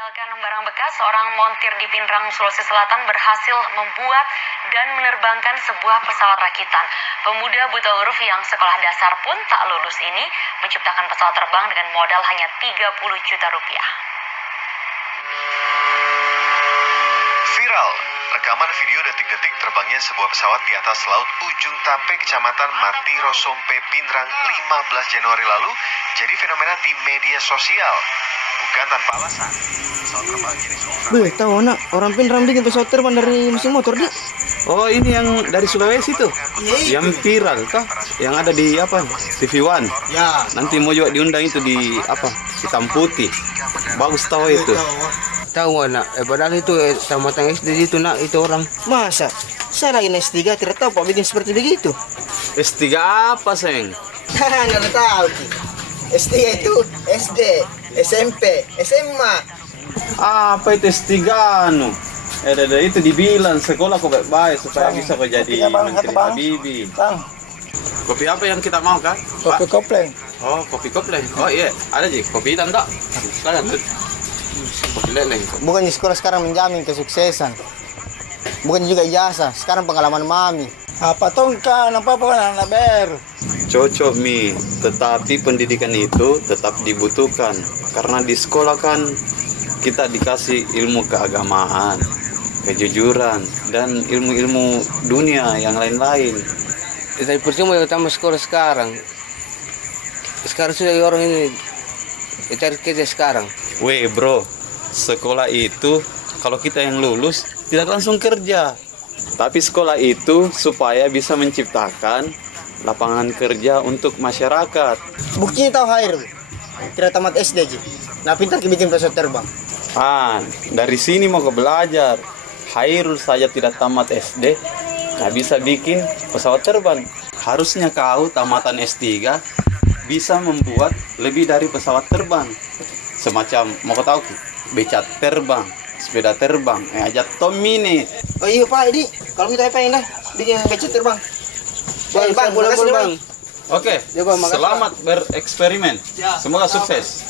Mengandalkan barang bekas, seorang montir di Pinrang, Sulawesi Selatan berhasil membuat dan menerbangkan sebuah pesawat rakitan. Pemuda buta huruf yang sekolah dasar pun tak lulus ini menciptakan pesawat terbang dengan modal hanya 30 juta rupiah. Viral, rekaman video detik-detik terbangnya sebuah pesawat di atas laut Ujung Tape, Kecamatan Matiro Sompe, Pinrang, 15 Januari lalu jadi fenomena di media sosial. Bukan tanpa alasan. Pesawat terbang jenis Beh, tahu anak, orang Pinrang bikin pesawat terbang dari mesin motor, Dik. Oh, ini yang dari Sulawesi tuh. Yang viral kah? Yang ada di apa? TV One. Ya. Nanti mau juga diundang itu di apa? Hitam putih. Bagus tahu itu. Tahu anak, padahal itu tamatan SD itu nak, itu orang. Masa? Saya lagi S3 tidak tahu Pak bikin seperti begitu. S3 apa, Seng? Nggak tahu, Ki. S3 itu SD, SMP, SMA. Apa itu S3 anu? Itu dibilang sekolah kok baik-baik supaya bisa kok jadi Menteri Habibie. Kopi apa yang kita mau kan? Kopi kopleng. Oh, kopi kopleng. Oh iya, ada sih. Kopi hitam tak? Silakan tuh. Kopi leleng. Bukan di sekolah sekarang menjamin kesuksesan. Bukan juga ijazah, sekarang pengalaman mami. Apa tongkan, apa anak ber. Cocok Mi, tetapi pendidikan itu tetap dibutuhkan karena di sekolah kan kita dikasih ilmu keagamaan, kejujuran, dan ilmu-ilmu dunia yang lain-lain. Tapi percuma yang utama sekolah sekarang. Sekarang sudah orang ini cari kerja sekarang. Weh bro, sekolah itu kalau kita yang lulus tidak langsung kerja. Tapi sekolah itu supaya bisa menciptakan lapangan kerja untuk masyarakat. Buktinya tahu Hairul. Tidak tamat SD aja. Nah pintar bikin pesawat terbang. Dari sini mau ke belajar. Hairul saja tidak tamat SD, nggak bisa bikin pesawat terbang. Harusnya kau tamatan S3 bisa membuat lebih dari pesawat terbang. Semacam mau kau tahu beca terbang, sepeda terbang, aja Tommy nih. Oh iya Pak, ini kalau kita pengen dah bikin beca terbang. Bang, boleh bang. Oke, Ya, Bang, makasih, selamat bereksperimen. Semoga sukses.